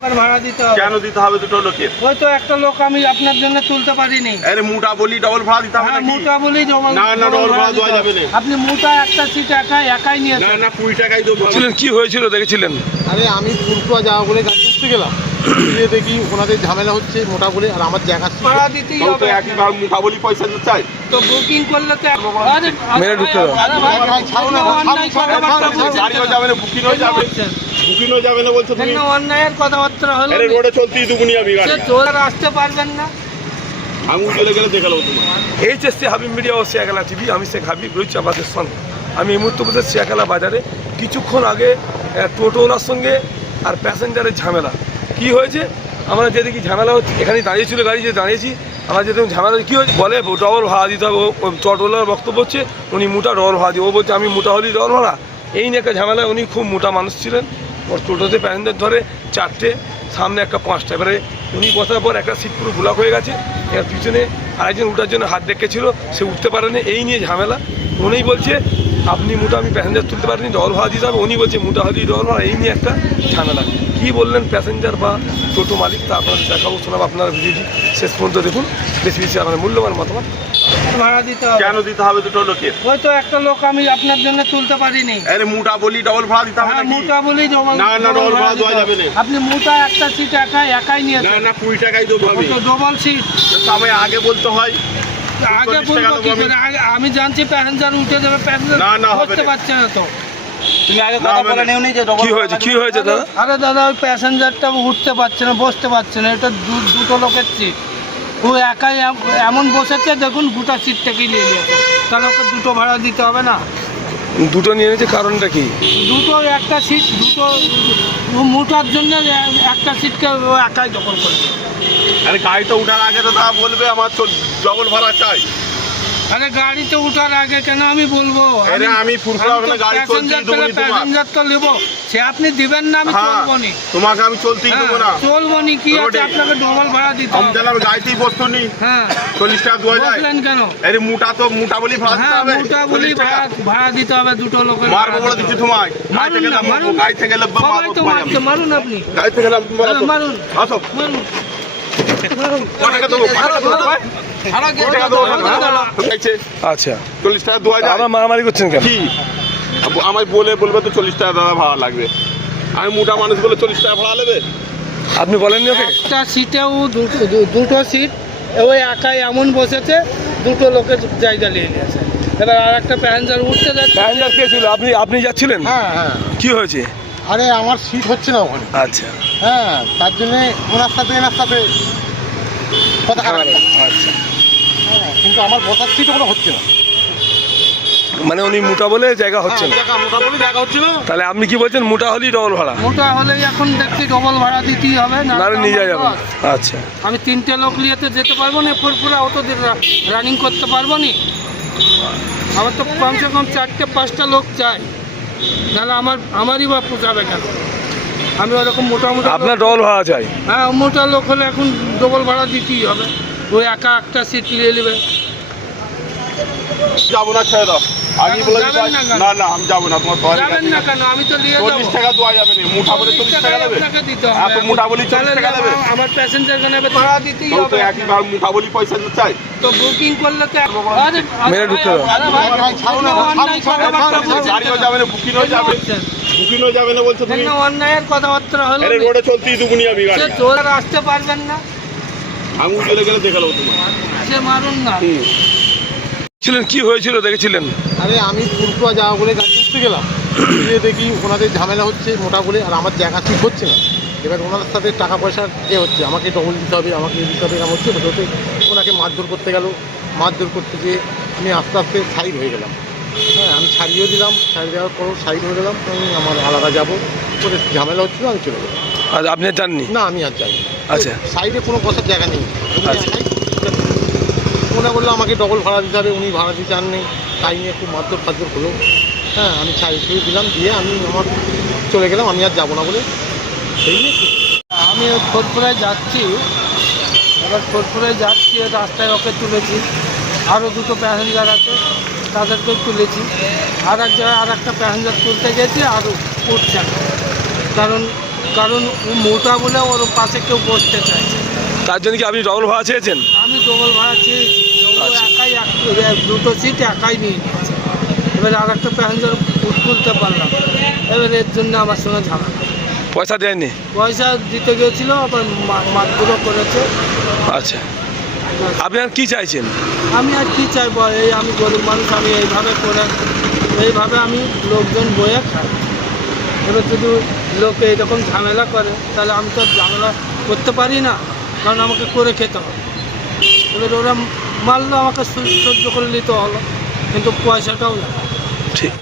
ভাড়া দিতে হবে। কেন দিতে হবে দুটো লোকের? ওই তো একটা লোক আমি আপনার জন্য তুলতে পারিনি। আরে মোটা বলি ডবল ভাড়া দিতে হবে নাকি? মোটা বলি ডবল। না না ডবল ভাড়া দেওয়া যাবে না। আপনি মোটা একটা সিট একাই নিয়েছেন। না না 20 টাকাই দেবো। কি হয়েছিল দেখেছিলেন? আরে আমি পুরকুয়া যাওয়া বলে গাড়ি উঠতে গেলাম, গিয়ে দেখি ওনাদের ঝামেলা হচ্ছে মোটা বলে, আর আমার জায়গা ভাড়া দিতেই তো হবে। একবার মোটা বলি পয়সা দিতে চাই তো বুকিং করলে তো মেরে ঢুকতে দাও। আরে ভাই, ছাড়ুন না, অন্যায় কথাবার্তা বলছেন। গাড়িও যাবে না, বুকিংও যাবে, বুকিংও যাবে না বলছো তুমি। কেন অন্যায়ের কথাবার্তা হলো? আরে রোডে চলতেই দুগুনি আমি গাড়ি। সে চোর আসতে পারবেন না। আমি চলে গেলে দেখালো তোমার। এইচএসসি হাবিব মিডিয়া ও শেখালা টিভি, আমি শেখ হাবিব রয়েছি আপনাদের সঙ্গে। আমি এই মুহূর্তে বলতে শেখালা বাজারে। কিছুক্ষণ আগে টোটোওয়ালার সঙ্গে আর প্যাসেঞ্জারের ঝামেলা কি হয়েছে, আমরা যেদিকে ঝামেলা হচ্ছে এখানেই দাঁড়িয়েছিল গাড়ি, যে দাঁড়িয়েছি আমরা যেদিন ঝামেলা কী হয়েছে বলে ডবল ভাড়া দিতে হবে। ও টোটোওয়ালার বক্তব্য হচ্ছে উনি মোটা ডবল ভাড়া দিই, ও বলছে আমি মোটা হলেই ডবল ভাড়া। এই নিয়ে একটা ঝামেলা। উনি খুব মোটা মানুষ ছিলেন, ওর টোটোতে প্যাসেঞ্জার ধরে 4টে, সামনে একটা 5টা। এবারে উনি বসার পর একটা সিট পুরো ব্লক হয়ে গেছে, এর পিছনে আরেকজন উঠার জন্য হাত ডেকেছিল, সে উঠতে পারেনি। এই নিয়ে ঝামেলা। উনি বলছে আপনি মোটা, আমি প্যাসেঞ্জার তুলতে পারিনি, ডবল ভাড়া দিতে হবে। উনি বলছে মোটা হলেই ডবল ভাড়া। এই নিয়ে একটা ঝামেলা। কী বললেন প্যাসেঞ্জার বা টোটো মালিক তা আপনাদের দেখাবো, শোনাবো। আপনারা ভিডিওটি শেষ পর্যন্ত দেখুন, বেশি বেশি আপনার মূল্যবান মতামত। ভাড়া দিতে হবে। কেন দিতে হবে দুটো লোকের? ওই তো একটা লোক আমি আপনার জন্য তুলতে পারিনি। আরে মোটা বলি ডবল ভাড়া দিতে হবে নাকি? মোটা বলি ডবল। না না ডবল ভাড়া দেওয়া যাবে না। আপনি মোটা একটা সিট একাই না নিয়েছেন। না 20 টাকাই দেবো আমি। তো ডবল সিট তো আমি আগে বলতে হয়। আগে 40 টাকা বলবো কি দেবো করে? আমি জানছি প্যাসেঞ্জার উঠে যাবে, প্যাসেঞ্জার না, না, হবে বুঝতে না। পারছে না তো। তুমি আগে না, কথা হবে বলে না। নেও নি যে ডবল কি হয়েছে, কি হয়েছে দাদা? আরে দাদা, ওই প্যাসেঞ্জারটা উঠতে পারছে না, বসতে পারছে না। এটা দুটো লোকের সিট, ও একাই এমন বসেছে, দেখুন গোটা সিটটাকেই নিয়ে নিয়েছে। তাহলে ওকে দুটো ভাড়া দিতে হবে না? দুটো নিয়ে নিয়েছে, কারণটা কি? দুটো একটা সিট, দুটো মোটার জন্য একটা সিটকে ও একাই দখল করবে। আরে গাড়িতে উঠার আগে তো তারা বলবে আমার ডবল ভাড়া চাই। আরে গাড়িতে উঠার আগে কেন আমি বলবো? আরে আমি ফুরফুরা ওখানে গাড়ি চলতেই দেবো নি তোমার। প্যাসেঞ্জার তো নেবো, সে আপনি দিবেন না, আমি হ্যাঁ, চলবো নি। তোমাকে আমি চলতেই দেবো না। চলবো নি, কি আছে? রোডে। আপনাকে ডবল ভাড়া দিতে আমি হবে। জানলাম গাড়িতেই বসতো নি। হ্যাঁ, 40 টাকা দেওয়া যায়। বসলেন কেন? আরে মোটা বলি ভাড়া দিতে হ্যাঁ, হবে। মোটা বলি 40 টাকা। ভাড়া দিতে হবে, দুটো লোকের মারবো ভাড়া বলে দিতে দিচ্ছি হবে। তোমায়। গাড়ি মারুন থেকে না, নামবো, মারুন। গাড়ি থেকে নামবো, সবাই তো মারবো মারছে, মারুন আপনি। গাড়ি থেকে নামবো, হ্যাঁ, মারুন, আসো। মারুন। কত টাকা দেবো? 5 টাকা দেবো তোমায়? কত টাকা দেবো? হয়েছে। আচ্ছা, 40 টাকা দেওয়া যায়। আবার মারামারি করছেন কেন? কি আমায় বলবে তো 40 টাকা দাদা ভাড়া লাগবে। আমি মোটা মানুষ বলে 40 টাকা ভাড়া নেবে? আপনি বলেননি ওকে? একটা সিটেও দুটো সিট, ওই একাই এমন বসেছে, দুটো লোকের জায়গা নিয়ে নিয়েছে। এবার আর একটা প্যাসেঞ্জার উঠতে যাচ্ছে। প্যাসেঞ্জার কে ছিল? আপনি যাচ্ছিলেন? হ্যাঁ হ্যাঁ, কি হয়েছে? আরে আমার সিট হচ্ছে না ওখানে। আচ্ছা হ্যাঁ, তার জন্য ওনার সাথে এনার সাথে কথা খারাপ। আচ্ছা, হ্যাঁ, কিন্তু আমার বসার সিট ওখানে হচ্ছে না। মানে উনি মোটা বলে জায়গা হচ্ছে না। জায়গা মোটা বলে জায়গা হচ্ছে না। তাহলে আপনি কি বলছেন মোটা হলেই ডবল ভাড়া? মোটা হলেই এখন দেখছি ডবল ভাড়া দিতেই হবে, না নাহলে নিয়ে আমার যাবেন। লস। আচ্ছা, আমি 3টে লোক নিয়েতে যেতে পারবো না, ফুরফুরা অত দিন রানিং করতে পারবো নি। আমার তো কমসে কম 4টে-5টা লোক চাই, নাহলে আমারই বা পোষাবে কেন? আমি ওরকম মোটামুটি আপনার ডবল ভাড়া চাই? হ্যাঁ, মোটা লোক হলে এখন ডবল ভাড়া দিতেই হবে। ওই একা একটা সিট নিয়ে নেবে। যাবো না, ছেড়ে দাও। আগে বলে দিতে যাবেন না কেন? না না আমি যাবো না, তোমার সবাই যাবেন না কেন? আমি তো নিয়ে 40 যাবো। টাকা দেওয়া যাবে না। মোটা বলে 40 টাকা নেবে? আপনাকে দিতে হবে। এত মোটা বলি 40 তাহলে টাকা নেবে? আমার প্যাসেঞ্জারকে নেবে, ভাড়া দিতেই তো হবে। একই বার মোটা বলি পয়সা দিতে চাই। তো বুকিং করলে তো আরে মেরে ঢুকতে দাও। আরে ভাই, ছাড়ুন না, অন্যায় কথাবার্তা বলছেন। গাড়িও যাবে না, বুকিংও যাবে, বুকিংও যাবে না বলছো তুমি। কেন অন্যায়ের কথাবার্তা হলো? আরে রোডে চলতেই দুগুনি আমি গাড়ি। সে চোর আসতে পারবেন না, আমি চলে গেলে দেখালো তোমার। সে মারুন না। ছিলেন, কি হয়েছিল দেখেছিলেন? আরে আমি পুরকুয়া যাওয়া বলে গাড়ি উঠতে গেলাম, গিয়ে দেখি ওনাদের ঝামেলা হচ্ছে মোটা বলে, আর আমার জায়গা ঠিক হচ্ছে না। এবার ওনাদের সাথে টাকা পয়সা হচ্ছে, আমাকে ডবল দিতে হবে, আমাকে দিতে হবে, এরকম হচ্ছে। হতে ওনাকে মারধর করতে গেল, মারধর করতে গিয়ে আমি আস্তে আস্তে সাইড হয়ে গেলাম। হ্যাঁ, আমি ছাড়িয়েও দিলাম, ছাড়িয়ে দেওয়ার পরও সাইড হয়ে গেলাম। আমি আমার আলাদা যাবো, ওদের ঝামেলা হচ্ছিলো, আমি চলে গেলাম। আচ্ছা, আপনি আর জাননি? না, আমি আর যাই। আচ্ছা। সাইডে কোনো বসার জায়গা নেই। আচ্ছা। ওনা বললো আমাকে ডবল ভাড়া দিতে হবে, উনি ভাড়া দিতে চাননি। তাই নিয়ে একটু মারধর ফারধর হলো। হ্যাঁ, আমি ছাড়িয়ে দিলাম, দিয়ে আমি আমার চলে গেলাম, আমি আর যাবো না বলে। সেই নিয়ে আমি ফুরফুরায় যাচ্ছি, এবার ফুরফুরায় যাচ্ছি, রাস্তায় ওকে তুলেছি। আরও দুটো প্যাসেঞ্জার আছে, তাদেরকেও তুলেছি। আর এক জায়গায় আর একটা প্যাসেঞ্জার তুলতে গেছি, আরও উঠছে না। কারণ কারণ ও মোটা বলে ওর পাশে কেউ বসতে চাইছে। তার জন্য কি আপনি ডবল ভাড়া চেয়েছেন? আমি ডবল ভাড়া চেয়েছি, ও আচ্ছা। একাই দুটো সিট একাই নিয়ে নিয়েছে। এবারে আর একটা প্যাসেঞ্জার তুলতে পারলাম, এবার এর জন্য আমার সঙ্গে ঝামেলা। পয়সা দেয়নি? পয়সা দিতে গিয়েছিল, আবার মারধরও করেছে। আচ্ছা, আপনি আর কি চাইছেন? আমি আর কি চাইবো, এই আমি গরিব মানুষ, আমি এইভাবে আমি লোকজন বয়ে খাই। এবার যদি লোকে এরকম ঝামেলা করে তাহলে আমি তো ঝামেলা করতে পারি না, কারণ আমাকে করে খেতে হবে। এবার ওরা মারলো, আমাকে সহ্য করে নিতে হলো, কিন্তু পয়সাটাও ঠিক।